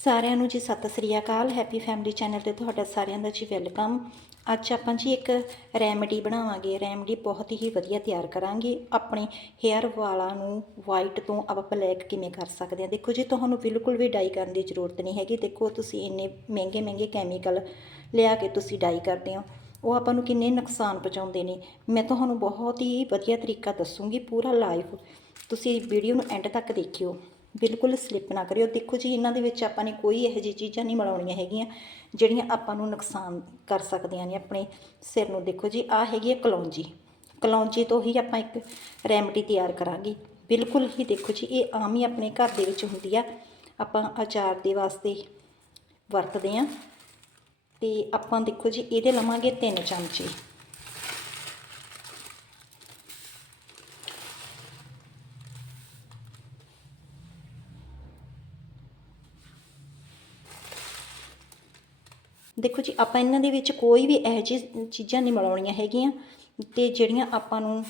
ਸਾਰਿਆਂ ਨੂੰ ਜੀ ਸਤਿ ਸ੍ਰੀ ਅਕਾਲ ਹੈਪੀ ਫੈਮਿਲੀ ਚੈਨਲ ਤੇ ਤੁਹਾਡਾ ਸਾਰਿਆਂ ਦਾ ਜੀ ਵੈਲਕਮ ਅੱਜ ਆਪਾਂ ਜੀ ਇੱਕ ਰੈਮਡੀ ਬਣਾਵਾਂਗੇ ਰੈਮਡੀ ਬਹੁਤ ਹੀ ਵਧੀਆ ਤਿਆਰ ਕਰਾਂਗੇ। ਆਪਣੇ ਹੇਅਰ ਵਾਲਾਂ ਨੂੰ ਵਾਈਟ ਤੋਂ ਆਪਾਂ ਬਲੈਕ ਕਿਵੇਂ ਕਰ ਸਕਦੇ ਹਾਂ? ਦੇਖੋ ਜੀ, ਤੁਹਾਨੂੰ ਬਿਲਕੁਲ ਵੀ ਡਾਈ ਕਰਨ ਦੀ ਜ਼ਰੂਰਤ ਨਹੀਂ ਹੈਗੀ। ਦੇਖੋ, ਤੁਸੀਂ ਇੰਨੇ ਮਹਿੰਗੇ ਮਹਿੰਗੇ ਕੈਮੀਕਲ ਲਿਆ ਕੇ ਤੁਸੀਂ ਡਾਈ ਕਰਦੇ ਹੋ। ਉਹ ਆਪਾਂ ਨੂੰ ਕਿੰਨੇ ਨੁਕਸਾਨ ਪਹੁੰਚਾਉਂਦੇ ਨੇ। ਮੈਂ ਤੁਹਾਨੂੰ ਬਹੁਤ ਹੀ ਵਧੀਆ ਤਰੀਕਾ ਦੱਸੂਗੀ ਪੂਰਾ ਲਾਈਵ ਤੁਸੀਂ ਵੀਡੀਓ ਨੂੰ ਐਂਡ ਤੱਕ ਦੇਖਿਓ। ਬਿਲਕੁਲ ਸਲਿੱਪ ਨਾ ਕਰਿਓ। ਦੇਖੋ ਜੀ, ਇਹਨਾਂ ਦੇ ਵਿੱਚ ਆਪਾਂ ਨੇ ਕੋਈ ਇਹੋ ਜਿਹੀ ਚੀਜ਼ਾਂ ਨਹੀਂ ਮਿਲਾਉਣੀਆਂ ਹੈਗੀਆਂ, ਜਿਹੜੀਆਂ ਆਪਾਂ ਨੂੰ ਨੁਕਸਾਨ ਕਰ ਸਕਦੀਆਂ ਨੇ ਆਪਣੇ ਸਿਰ ਨੂੰ। ਦੇਖੋ ਜੀ, ਆਹ ਹੈਗੀ ਹੈ ਕਲੌਂਜੀ। ਕਲੌਂਜੀ ਤੋਂ ਹੀ ਆਪਾਂ ਇੱਕ ਰੈਮਡੀ ਤਿਆਰ ਕਰਾਂਗੇ। ਬਿਲਕੁਲ ਹੀ ਦੇਖੋ ਜੀ, ਇਹ ਆਮ ਹੀ ਆਪਣੇ ਘਰ ਦੇ ਵਿੱਚ ਹੁੰਦੀ ਆ। ਆਪਾਂ ਅਚਾਰ ਦੇ ਵਾਸਤੇ ਵਰਤਦੇ ਆ ਤੇ ਆਪਾਂ ਦੇਖੋ ਜੀ, ਇਹਦੇ ਲਵਾਂਗੇ 3 ਚਮਚੇ। ਦੇਖੋ ਜੀ, ਆਪਾਂ ਇਹਨਾਂ ਦੇ ਵਿੱਚ ਕੋਈ ਵੀ ਇਹੋ ਜਿਹੀ ਚੀਜ਼ਾਂ ਨਹੀਂ ਮਿਲਾਉਣੀਆਂ ਹੈਗੀਆਂ ਤੇ ਜਿਹੜੀਆਂ ਆਪਾਂ ਨੂੰ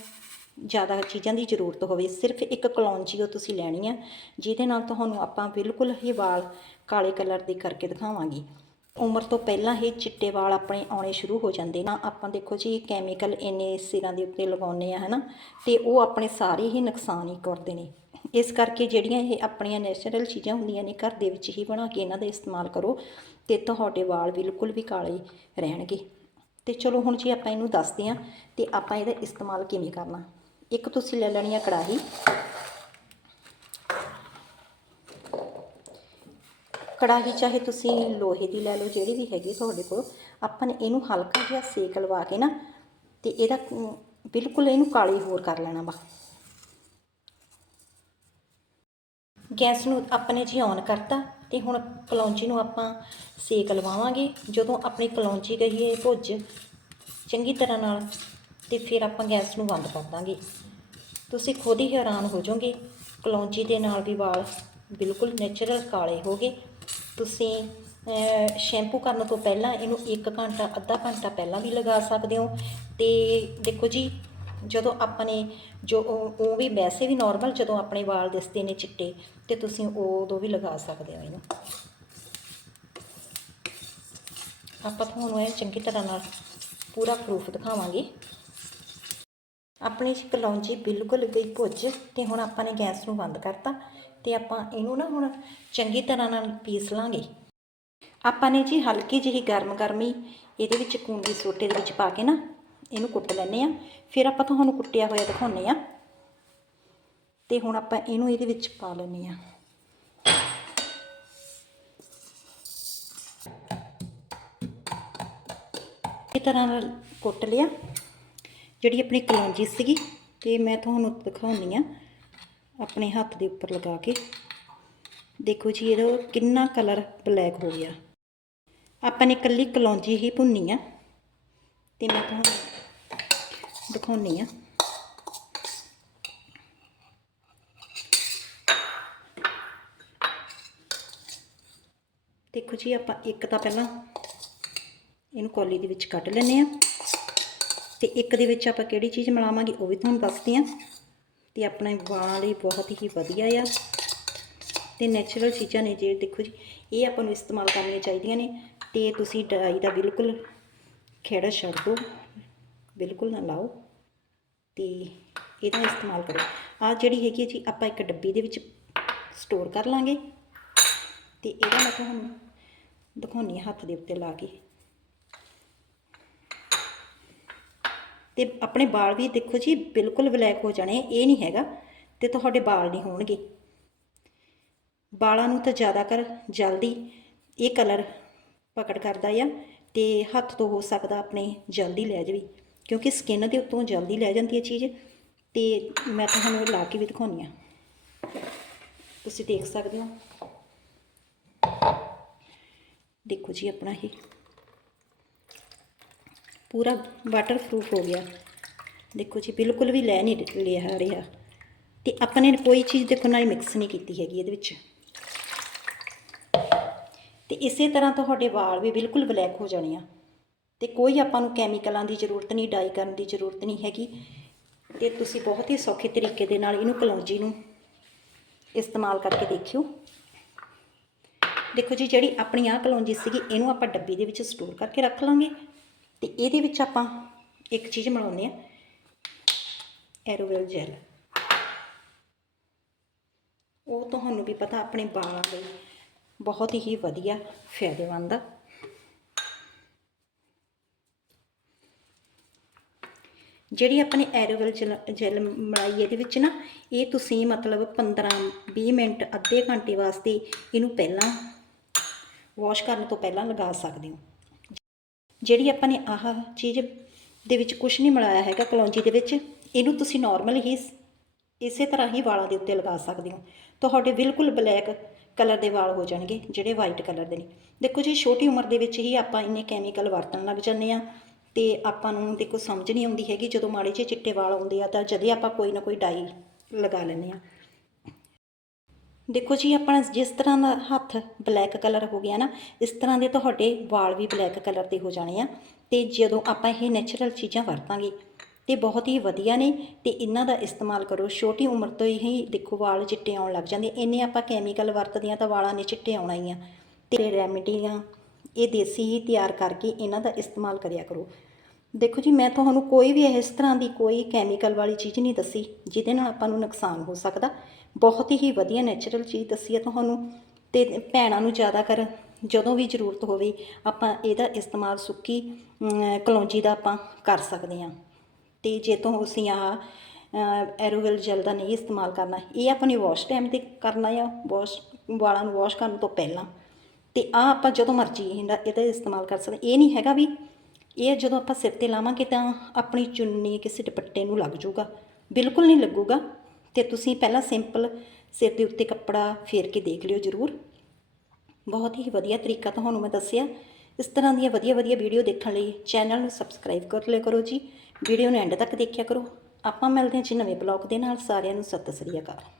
ਜ਼ਿਆਦਾ ਚੀਜ਼ਾਂ ਦੀ ਜ਼ਰੂਰਤ ਹੋਵੇ। ਸਿਰਫ ਇੱਕ ਕਲੌਂਜੀ ਉਹ ਤੁਸੀਂ ਲੈਣੀ ਆ, ਜਿਹਦੇ ਨਾਲ ਤੁਹਾਨੂੰ ਆਪਾਂ ਬਿਲਕੁਲ ਹੀ ਵਾਲ ਕਾਲੇ ਕਲਰ ਦੇ ਕਰਕੇ ਦਿਖਾਵਾਂਗੇ। ਉਮਰ ਤੋਂ ਪਹਿਲਾਂ ਹੀ ਚਿੱਟੇ ਵਾਲ ਆਪਣੇ ਆਉਣੇ ਸ਼ੁਰੂ ਹੋ ਜਾਂਦੇ ਨਾ। ਆਪਾਂ ਦੇਖੋ ਜੀ ਕੈਮੀਕਲ ਇੰਨੇ ਸਿਰਾਂ ਦੇ ਉੱਤੇ ਲਗਾਉਂਦੇ ਆ, ਹਨਾ? ਤੇ ਉਹ ਆਪਣੇ ਸਾਰੇ ਹੀ ਨੁਕਸਾਨ ਹੀ ਕਰਦੇ ਨੇ। ਇਸ ਕਰਕੇ ਜਿਹੜੀਆਂ ਇਹ ਆਪਣੀਆਂ ਨੈਚੁਰਲ ਚੀਜ਼ਾਂ ਹੁੰਦੀਆਂ ਨੇ ਘਰ ਦੇ ਵਿੱਚ ਹੀ ਬਣਾ ਕੇ ਇਹਨਾਂ ਦਾ ਇਸਤੇਮਾਲ ਕਰੋ ਤੇ ਤੁਹਾਡੇ ਵਾਲ ਬਿਲਕੁਲ ਵੀ ਕਾਲੇ ਰਹਿਣਗੇ। ਤੇ ਚਲੋ ਹੁਣ ਜੀ ਆਪਾਂ ਇਹਨੂੰ ਦੱਸਦੇ ਹਾਂ ਤੇ ਆਪਾਂ ਇਹਦਾ ਇਸਤੇਮਾਲ ਕਿਵੇਂ ਕਰਨਾ। ਇੱਕ ਤੁਸੀਂ ਲੈ ਲੈਣੀ ਆ ਕੜਾਹੀ। ਕੜਾਹੀ ਚਾਹੇ ਤੁਸੀਂ ਲੋਹੇ ਦੀ ਲੈ ਲਓ, ਜਿਹੜੀ ਵੀ ਹੈਗੀ ਤੁਹਾਡੇ ਕੋਲ। ਆਪਾਂ ਨੇ ਇਹਨੂੰ ਹਲਕਾ ਜਿਹਾ ਸੇਕ ਲਵਾ ਕੇ ਨਾ ਤੇ ਇਹਦਾ ਬਿਲਕੁਲ ਇਹਨੂੰ ਕਾਲੀ ਹੋਰ ਕਰ ਲੈਣਾ ਵਾ। ਗੈਸ ਨੂੰ ਆਪਣੇ ਜੀ ਔਨ ਕਰਤਾ ਤੇ ਹੁਣ ਕਲੌਂਜੀ ਨੂੰ ਆਪਾਂ ਸੇਕ ਲਵਾਵਾਂਗੇ। ਜਦੋਂ ਆਪਣੀ ਕਲੌਂਜੀ ਗਈ ਹੈ ਭੁੱਜ ਚੰਗੀ ਤਰ੍ਹਾਂ ਨਾਲ ਤੇ ਫਿਰ ਆਪਾਂ ਗੈਸ ਨੂੰ ਬੰਦ ਕਰ ਦਾਂਗੇ। ਤੁਸੀਂ ਖੁਦ ਹੀ ਹੈਰਾਨ ਹੋ ਜਾਓਗੇ, ਕਲੌਂਜੀ ਦੇ ਨਾਲ ਵੀ ਵਾਲ ਬਿਲਕੁਲ ਨੇਚਰਲ ਕਾਲੇ ਹੋ ਗਏ। ਤੁਸੀਂ ਸ਼ੈਂਪੂ ਕਰਨ ਤੋਂ ਪਹਿਲਾਂ ਇਹਨੂੰ 1 ਘੰਟਾ, ਅੱਧਾ ਘੰਟਾ ਪਹਿਲਾਂ ਵੀ ਲਗਾ ਸਕਦੇ ਹੋ। ਤੇ ਦੇਖੋ ਜੀ ਜਦੋਂ ਆਪਾਂ ਨੇ ਜੋ ਉਹ ਵੀ ਵੈਸੇ ਵੀ ਨਾਰਮਲ ਜਦੋਂ ਆਪਣੇ ਵਾਲ ਦਿਸਦੇ ਨੇ ਚਿੱਟੇ, ਤੇ ਤੁਸੀਂ ਉਦੋਂ ਵੀ ਲਗਾ ਸਕਦੇ ਹੋ ਇਹਨੂੰ। ਆਪਾਂ ਤੁਹਾਨੂੰ ਇਹ ਚੰਗੀ ਤਰ੍ਹਾਂ ਨਾਲ ਪੂਰਾ ਪ੍ਰੂਫ ਦਿਖਾਵਾਂਗੇ। ਆਪਣੀ ਜੀ ਕਲੌਂਜੀ ਬਿਲਕੁਲ ਗਈ ਭੁੱਜ ਤੇ ਹੁਣ ਆਪਾਂ ਨੇ ਗੈਸ ਨੂੰ ਬੰਦ ਕਰਤਾ, ਤੇ ਆਪਾਂ ਇਹਨੂੰ ਨਾ ਹੁਣ ਚੰਗੀ ਤਰ੍ਹਾਂ ਨਾਲ ਪੀਸ ਲਾਂਗੇ। ਆਪਾਂ ਨੇ ਜੀ ਹਲਕੀ ਜਿਹੀ ਗਰਮ ਗਰਮੀ ਇਹਦੇ ਵਿੱਚ ਕੁੰਡੀ ਸੋਟੇ ਦੇ ਵਿੱਚ ਪਾ ਕੇ ਨਾ ਇਹਨੂੰ ਕੁੱਟ ਲੈਨੇ ਆ ਫਿਰ ਆਪਾਂ ਤੁਹਾਨੂੰ ਕੁੱਟਿਆ ਹੋਇਆ ਦਿਖਾਉਨੇ ਆ ਤੇ ਹੁਣ ਆਪਾਂ ਇਹਨੂੰ ਇਹਦੇ ਵਿੱਚ ਪਾ ਲੈਨੇ ਆ ਇਹ ਤਰ੍ਹਾਂ ਨਾਲ ਕੁੱਟ ਲਿਆ। ਜਿਹੜੀ ਆਪਣੀ ਕਲੌਂਜੀ ਸੀਗੀ, ਤੇ ਮੈਂ ਤੁਹਾਨੂੰ ਦਿਖਾਉਣੀ ਆ ਆਪਣੇ ਹੱਥ ਦੇ ਉੱਪਰ ਲਗਾ ਕੇ। ਦੇਖੋ ਜੀ, ਇਹਦਾ ਕਿੰਨਾ ਕਲਰ ਬਲੈਕ ਹੋ ਗਿਆ। ਆਪਾਂ ਨੇ ਇਕੱਲੀ ਕਲੌਂਜੀ ਹੀ ਭੁੰਨੀ ਆ। ਤੇ ਮੈਂ ਤੁਹਾਨੂੰ ਦਿਖਾਉਣੀ ਆ। ਦੇਖੋ ਜੀ, ਆਪਾਂ ਇੱਕ ਤਾਂ ਪਹਿਲਾਂ ਇਹਨੂੰ ਕੌਲੀ ਦੇ ਵਿੱਚ ਕੱਢ ਲੈਨੇ ਆ ਤੇ ਇੱਕ ਦੇ ਵਿੱਚ ਆਪਾਂ ਕਿਹੜੀ ਚੀਜ਼ ਮਿਲਾਵਾਂਗੇ ਉਹ ਵੀ ਤੁਹਾਨੂੰ ਦੱਸਦੀ ਆ ਤੇ ਆਪਣੇ ਵਾਲਾਂ ਲਈ ਬਹੁਤ ਹੀ ਵਧੀਆ ਆ। ਤੇ ਨੈਚੁਰਲ ਚੀਜ਼ਾਂ ਨੇ ਜੇ ਦੇਖੋ ਜੀ, ਇਹ ਆਪਾਂ ਨੂੰ ਇਸਤੇਮਾਲ ਕਰਨੀਆਂ ਚਾਹੀਦੀਆਂ ਨੇ। ਤੇ ਤੁਸੀਂ ਡਰਾਈ ਦਾ ਬਿਲਕੁਲ ਖੇੜਾ ਛੱਡ ਦਿਓ। ਬਿਲਕੁਲ ਨਾ ਲਾਓ ਤੇ ਇਹਦਾ ਇਸਤੇਮਾਲ ਕਰੋ। ਆ ਜਿਹੜੀ ਹੈਗੀ ਹੈ ਜੀ, ਆਪਾਂ ਇੱਕ ਡੱਬੀ ਦੇ ਵਿੱਚ ਸਟੋਰ ਕਰ ਲਾਂਗੇ ਤੇ ਇਹਦਾ ਮੈਂ ਤੁਹਾਨੂੰ ਦਿਖਾਉਣੀ ਆ ਹੱਥ ਦੇ ਉੱਤੇ ਲਾ ਕੇ। ਤੇ ਆਪਣੇ ਵਾਲ ਵੀ ਦੇਖੋ ਜੀ, ਬਿਲਕੁਲ ਬਲੈਕ ਹੋ ਜਾਣੇ, ਇਹ ਨਹੀਂ ਹੈਗਾ ਤੇ ਤੁਹਾਡੇ ਵਾਲ ਨਹੀਂ ਹੋਣਗੇ। ਵਾਲਾਂ ਨੂੰ ਤਾਂ ਜ਼ਿਆਦਾ ਕਰ ਜਲਦੀ ਇਹ ਕਲਰ ਪਕੜ ਕਰਦਾ ਆ ਤੇ ਹੱਥ ਤੋਂ ਹੋ ਸਕਦਾ ਆਪਣੇ ਜਲਦੀ ਲੈ ਜਾਵੇ। ਕਿਉਂਕਿ ਸਕਿਨ ਦੇ ਉੱਤੋਂ ਜਲਦੀ ਲੈ ਜਾਂਦੀ ਹੈ ਚੀਜ਼ ਤੇ ਮੈਂ ਤੁਹਾਨੂੰ ਇਹ ਲਾ ਕੇ ਵੀ ਦਿਖਾਉਣੀ ਆ। ਤੁਸੀਂ ਦੇਖ ਸਕਦੇ ਹੋ। ਦੇਖੋ ਜੀ ਆਪਣਾ ਇਹ। ਪੂਰਾ ਵਾਟਰਪ੍ਰੂਫ ਹੋ ਗਿਆ। ਦੇਖੋ ਜੀ, ਬਿਲਕੁਲ ਵੀ ਲੈ ਨਹੀਂ ਲਿਆ ਰਿਹਾ। ਤੇ ਆਪਣੇ ਕੋਈ ਚੀਜ਼ ਦੇਖੋ ਨਾਲ ਮਿਕਸ ਨਹੀਂ ਕੀਤੀ ਹੈਗੀ ਇਹਦੇ ਵਿੱਚ। ਤੇ ਇਸੇ ਤਰ੍ਹਾਂ ਤੁਹਾਡੇ ਵਾਲ ਵੀ ਬਿਲਕੁਲ ਬਲੈਕ ਹੋ ਜਾਣੇ ਆ। ਤੇ ਕੋਈ ਆਪਾਂ ਨੂੰ ਕੈਮੀਕਲਾਂ ਦੀ ਜ਼ਰੂਰਤ ਨਹੀਂ ਡਾਈ ਕਰਨ ਦੀ ਜ਼ਰੂਰਤ ਨਹੀਂ ਹੈਗੀ। ਤੇ ਤੁਸੀਂ ਬਹੁਤ ਹੀ ਸੌਖੇ ਤਰੀਕੇ ਦੇ ਨਾਲ ਇਹਨੂੰ ਕਲੌਂਜੀ ਨੂੰ ਇਸਤੇਮਾਲ ਕਰਕੇ ਦੇਖਿਓ। ਦੇਖੋ ਜੀ, ਜਿਹੜੀ ਆਪਣੀ ਆਹ ਕਲੌਂਜੀ ਸੀਗੀ, ਇਹਨੂੰ ਆਪਾਂ ਡੱਬੀ ਦੇ ਵਿੱਚ ਸਟੋਰ ਕਰਕੇ ਰੱਖ ਲਾਂਗੇ। ਤੇ ਇਹਦੇ ਵਿੱਚ ਆਪਾਂ ਇੱਕ ਚੀਜ਼ ਮਿਲਾਉਂਦੇ ਆ ਐਰੋਵੈਲ ਜੈਲ। ਉਹ ਤੁਹਾਨੂੰ ਵੀ ਪਤਾ, ਆਪਣੇ ਵਾਲਾਂ ਲਈ ਬਹੁਤ ਹੀ ਵਧੀਆ, ਫਾਇਦੇਮੰਦ ਆ। ਜਿਹੜੀ ਆਪਣੀ ਐਰੋਵੈਲ ਜੈਲ ਜੈਲ ਮਲਾਈ ਇਹਦੇ ਵਿੱਚ ਨਾ, ਇਹ ਤੁਸੀਂ ਮਤਲਬ 15 20 ਮਿੰਟ ਅੱਧੇ ਘੰਟੇ ਵਾਸਤੇ ਇਹਨੂੰ ਪਹਿਲਾਂ ਵਾਸ਼ ਕਰਨ ਤੋਂ ਪਹਿਲਾਂ ਲਗਾ ਸਕਦੇ ਹੋ। ਜਿਹੜੀ ਆਪਾਂ ਨੇ ਆਹ ਚੀਜ਼ ਦੇ ਵਿੱਚ ਕੁਝ ਨਹੀਂ ਮਿਲਾਇਆ ਹੈਗਾ ਕਲੌਂਜੀ ਦੇ ਵਿੱਚ, ਇਹਨੂੰ ਤੁਸੀਂ ਨਾਰਮਲ ਹੀ ਇਸੇ ਤਰ੍ਹਾਂ ਹੀ ਵਾਲਾਂ ਦੇ ਉੱਤੇ ਲਗਾ ਸਕਦੇ ਹੋ। ਤੁਹਾਡੇ ਬਿਲਕੁਲ ਬਲੈਕ ਕਲਰ ਦੇ ਵਾਲ ਹੋ ਜਾਣਗੇ, ਜਿਹੜੇ ਵਾਈਟ ਕਲਰ ਦੇ ਨੇ। ਦੇਖੋ ਜੀ, ਛੋਟੀ ਉਮਰ ਦੇ ਵਿੱਚ ਹੀ ਆਪਾਂ ਇੰਨੇ ਕੈਮੀਕਲ ਵਰਤਣ ਲੱਗ ਜਾਂਦੇ ਆ ਤੇ ਆਪਾਂ ਨੂੰ ਦੇਖੋ ਸਮਝ ਨਹੀਂ ਆਉਂਦੀ ਹੈਗੀ, ਜਦੋਂ ਮਾੜੇ ਜਿਹੇ ਚਿੱਟੇ ਵਾਲ ਆਉਂਦੇ ਆ ਤਾਂ ਜਦੇ ਆਪਾਂ ਕੋਈ ਨਾ ਕੋਈ ਡਾਈ ਲਗਾ ਲੈਂਦੇ ਆ। ਦੇਖੋ ਜੀ ਆਪਣਾ ਜਿਸ ਤਰ੍ਹਾਂ ਦਾ ਹੱਥ ਬਲੈਕ ਕਲਰ ਹੋ ਗਿਆ ਨਾ, ਇਸ ਤਰ੍ਹਾਂ ਦੇ ਤੁਹਾਡੇ ਵਾਲ ਵੀ ਬਲੈਕ ਕਲਰ ਦੇ ਹੋ ਜਾਣੇ ਆ। ਤੇ ਜਦੋਂ ਆਪਾਂ ਇਹ ਨੈਚੁਰਲ ਚੀਜ਼ਾਂ ਵਰਤਾਂਗੇ, ਤੇ ਬਹੁਤ ਹੀ ਵਧੀਆ ਨੇ। ਤੇ ਇਹਨਾਂ ਦਾ ਇਸਤੇਮਾਲ ਕਰੋ, ਛੋਟੀ ਉਮਰ ਤੋਂ ਹੀ ਦੇਖੋ ਵਾਲ ਚਿੱਟੇ ਆਉਣ ਲੱਗ ਜਾਂਦੇ। ਇੰਨੇ ਆਪਾਂ ਕੈਮੀਕਲ ਵਰਤਦੇ ਆ ਤਾਂ ਵਾਲਾਂ ਨੇ ਚਿੱਟੇ ਆਉਣਾ ਹੀ ਆ। ਤੇ ਰੈਮੇਡੀਆਂ ਇਹ ਦੇਸੀ ਹੀ ਤਿਆਰ ਕਰਕੇ ਇਹਨਾਂ ਦਾ ਇਸਤੇਮਾਲ ਕਰਿਆ ਕਰੋ। ਦੇਖੋ ਜੀ ਮੈਂ ਤੁਹਾਨੂੰ ਕੋਈ ਵੀ ਇਸ ਤਰ੍ਹਾਂ ਦੀ ਕੋਈ ਕੈਮੀਕਲ ਵਾਲੀ ਚੀਜ਼ ਨਹੀਂ ਦੱਸੀ ਜਿਹਦੇ ਨਾਲ ਆਪਾਂ ਨੂੰ ਨੁਕਸਾਨ ਹੋ ਸਕਦਾ। ਬਹੁਤ ਹੀ ਵਧੀਆ ਨੈਚੁਰਲ ਚੀਜ਼ ਦੱਸੀ ਹੈ ਤੁਹਾਨੂੰ ਤੇ ਭੈਣਾਂ ਨੂੰ ਜ਼ਿਆਦਾ ਕਰ ਜਦੋਂ ਵੀ ਜ਼ਰੂਰਤ ਹੋਵੇ ਆਪਾਂ ਇਹਦਾ ਇਸਤੇਮਾਲ ਸੁੱਕੀ ਅਮ, ਕਲੌਂਜੀ ਦਾ ਆਪਾਂ ਕਰ ਸਕਦੇ ਹਾਂ। ਤੇ ਜੇ ਤੋਂ ਅਸੀਂ ਆ ਐਰੋਵੈਲ ਜੈਲ ਦਾ ਨਹੀਂ ਇਸਤੇਮਾਲ ਕਰਨਾ ਇਹ ਆਪਾਂ ਨੇ ਵਾਸ਼ ਟਾਈਮ ਤੇ ਕਰਨਾ ਆ ਵਾਸ਼ ਵਾਲਾਂ ਨੂੰ ਵਾਸ਼ ਕਰਨ ਤੋਂ ਪਹਿਲਾਂ। ਤੇ ਆ ਆਪਾਂ ਜਦੋਂ ਮਰਜ਼ੀ ਇਹਦਾ ਇਹਦਾ ਇਸਤੇਮਾਲ ਕਰ ਸਕਦੇ। ਇਹ ਨਹੀਂ ਹੈਗਾ ਵੀ ਇਹ ਜਦੋਂ ਆਪਾਂ ਸਿਰ ਤੇ ਲਾਵਾਂਗੇ ਤਾਂ ਆਪਣੀ ਚੁੰਨੀ ਕਿਸੇ ਦੁਪੱਟੇ ਨੂੰ ਲੱਗ ਜਾਊਗਾ। ਬਿਲਕੁਲ ਨਹੀਂ ਲੱਗੂਗਾ। ਤੇ ਤੁਸੀਂ ਪਹਿਲਾਂ ਸਿੰਪਲ ਸਿਰ ਦੇ ਉੱਤੇ ਕੱਪੜਾ ਫੇਰ ਕੇ ਦੇਖ ਲਿਓ ਜ਼ਰੂਰ। ਬਹੁਤ ਹੀ ਵਧੀਆ ਤਰੀਕਾ ਤੁਹਾਨੂੰ ਮੈਂ ਦੱਸਿਆ। ਇਸ ਤਰ੍ਹਾਂ ਦੀਆਂ ਵਧੀਆ ਵਧੀਆ ਵੀਡੀਓ ਦੇਖਣ ਲਈ ਚੈਨਲ ਨੂੰ ਸਬਸਕ੍ਰਾਈਬ ਕਰ ਲਿਆ ਕਰੋ ਜੀ। ਵੀਡੀਓ ਨੂੰ ਐਂਡ ਤੱਕ ਦੇਖਿਆ ਕਰੋ। ਆਪਾਂ ਮਿਲਦੇ ਹਾਂ ਜੀ ਨਵੇਂ ਬਲੌਗ ਦੇ ਨਾਲ। ਸਾਰਿਆਂ ਨੂੰ ਸਤਿ ਸ੍ਰੀ ਅਕਾਲ।